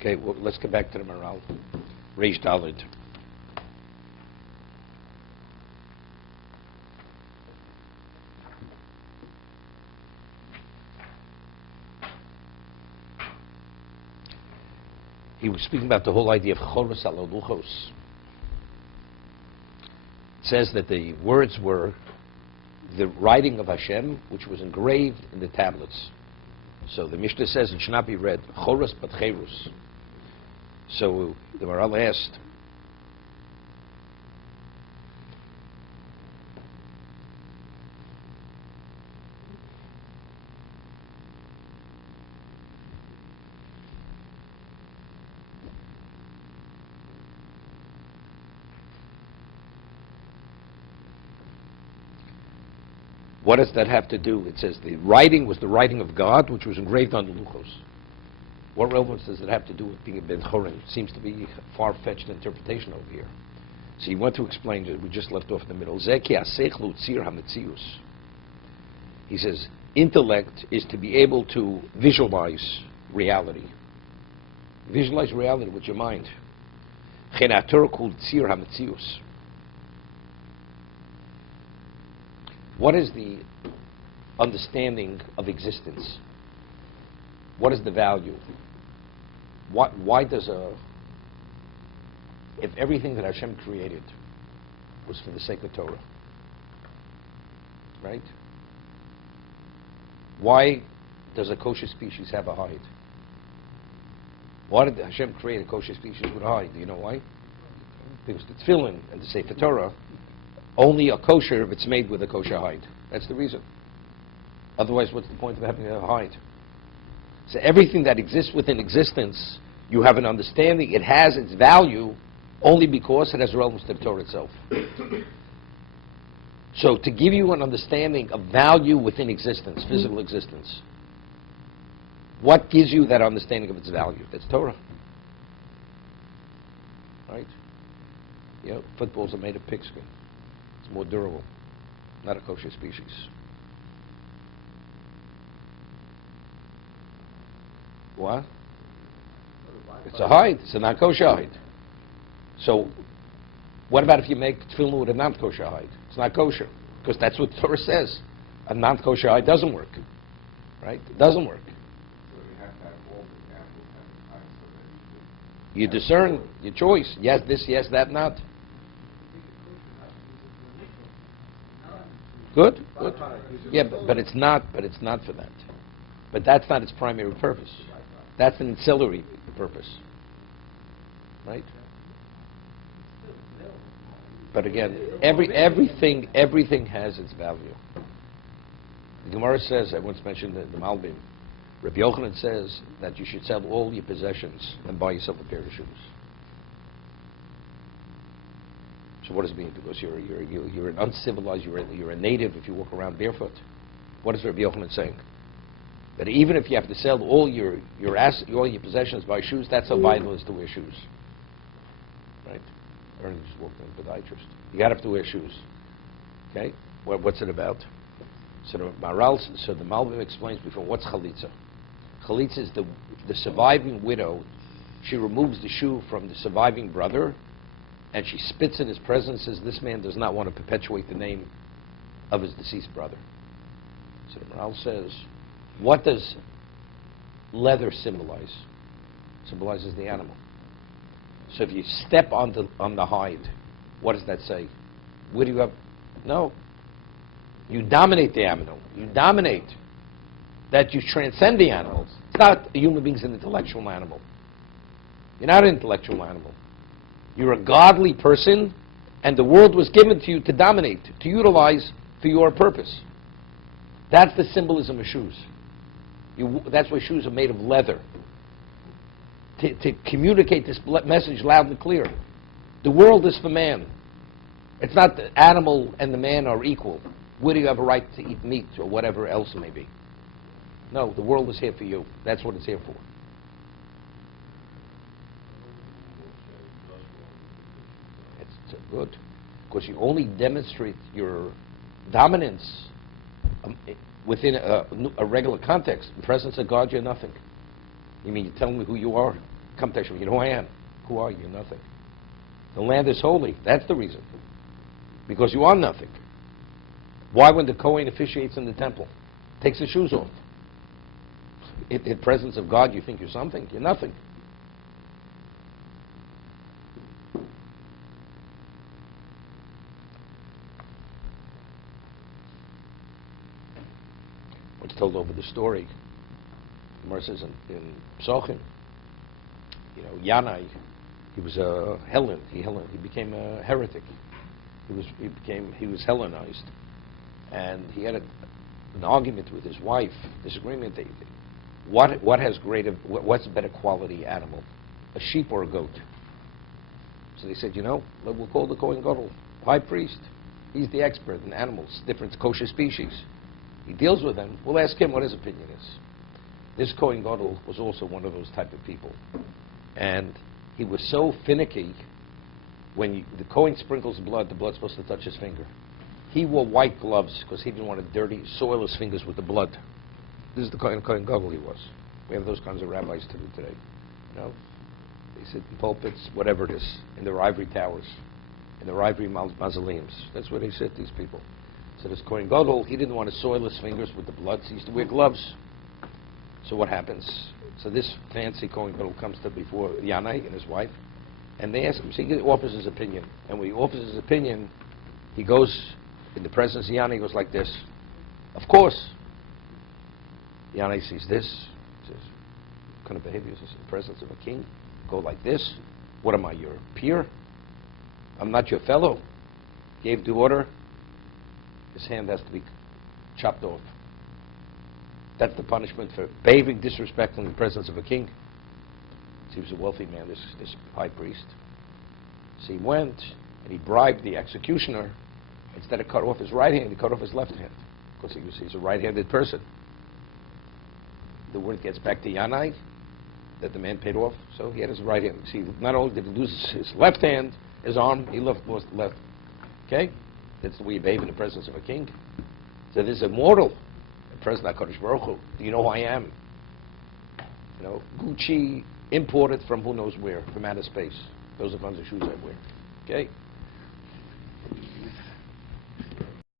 Okay, well, let's get back to the Maharal. Reish Daled. He was speaking about the whole idea of choros al luchos. It says that the words were the writing of Hashem, which was engraved in the tablets. So the Mishnah says it should not be read choros but cherus. So the Maharal asked, what does that have to do? It says the writing was the writing of God, which was engraved on the luchos. What relevance does it have to do with being a ben chorin? It seems to be a far-fetched interpretation over here. So he went to explain it. We just left off in the middle. He says, intellect is to be able to visualize reality. Visualize reality with your mind. What is the understanding of existence? What is the value? Why does if everything that Hashem created was for the sake of Torah, right? Why does a kosher species have a hide? Why did Hashem create a kosher species with a hide? Do you know why? Because the tefillin and the Sefer Torah only are kosher if it's made with a kosher hide. That's the reason. Otherwise, what's the point of having a hide? So everything that exists within existence, you have an understanding, it has its value only because it has relevance to the Torah itself. So to give you an understanding of value within existence, physical existence, what gives you that understanding of its value? That's Torah. Right? You know, footballs are made of pigskin. It's more durable, not a kosher species. What? It's a hide. It's a non-kosher hide. So, what about if you make tefillin with a non-kosher hide? It's not kosher, because that's what the Torah says. A non-kosher hide doesn't work, right? It doesn't work. So you have to have all the examples at the time so that You discern your choice. Yes, this, yes, that, not. Good, good. Yeah, but it's not. But it's not for that. But that's not its primary purpose. That's an ancillary purpose, right? But again, everything has its value. The Gemara says, I once mentioned the Malbim, Rabbi Yochanan says that you should sell all your possessions and buy yourself a pair of shoes. So what does it mean? Because you're an uncivilized, you're a native if you walk around barefoot. What is Rabbi Yochanan saying? That even if you have to sell all your possessions, buy shoes, that's how vital it is to wear shoes. Right? Ernie just walked in a podiatrist. You gotta have to wear shoes. Okay? What's it about? So the Maharal, so the Malbim explains before, what's chalitza? Chalitza is the surviving widow. She removes the shoe from the surviving brother, and she spits in his presence, says this man does not want to perpetuate the name of his deceased brother. So the Maharal says, what does leather symbolize? It symbolizes the animal. So if you step on the hide, what does that say? Where do you have? No. You dominate the animal. You dominate. That you transcend the animals. It's not a human being's an intellectual animal. You're not an intellectual animal. You're a godly person, and the world was given to you to dominate, to utilize for your purpose. That's the symbolism of shoes. That's why shoes are made of leather. To communicate this message loud and clear. The world is for man. It's not the animal and the man are equal. Where do you have a right to eat meat or whatever else it may be? No, the world is here for you. That's what it's here for. It's good. Because you only demonstrate your dominance within a regular context. In presence of God, you're nothing. You mean you're telling me who you are? come to Hashem. You know who I am. Who are you? You're nothing. The land is holy. That's the reason. Because you are nothing. Why, when the Kohen officiates in the temple, takes his shoes off? In the presence of God, you think you're something? You're nothing. What's told over the story? Gemara says in Psochim, you know, Yanai, he was a Hellen. He became a heretic. He was Hellenized, and he had an argument with his wife. Disagreement. What's a better quality animal, a sheep or a goat? So they said, you know, we'll call the Kohen Gadol, high priest. He's the expert in animals, different kosher species. He deals with them. We'll ask him what his opinion is. This Kohen Gadol was also one of those type of people, and he was so finicky. When the Kohen sprinkles blood, the blood's supposed to touch his finger. He wore white gloves because he didn't want to soil his fingers with the blood. This is the Kohen Gadol he was. We have those kinds of rabbis today. You know, they sit in pulpits, whatever it is, in their ivory towers, in their ivory mausoleums. That's where they sit, these people. So this Kohen Gadol, he didn't want to soil his fingers with the blood, so he used to wear gloves. So what happens? So this fancy Kohen Gadol comes to before Yanai and his wife, and they ask him, so he offers his opinion. And when he offers his opinion, he goes, in the presence of Yanai, he goes like this. Of course. Yanai sees this, says, what kind of behavior is this in the presence of a king? Go like this? What am I, your peer? I'm not your fellow. Gave the order. His hand has to be chopped off. That's the punishment for behaving disrespectfully in the presence of a king. So he was a wealthy man, this high priest. So he went and he bribed the executioner. Instead of cut off his right hand, he cut off his left hand, because he's a right-handed person. The word gets back to Yanai that the man paid off, so he had his right hand. See, not only did he lose his left hand, his arm, he lost left. Okay? That's the way you behave in the presence of a king. So this is immortal. The presence of HaKadosh Baruch Hu. Do you know who I am? You know, Gucci imported from who knows where, from outer space. Those are the kinds of shoes I wear. Okay?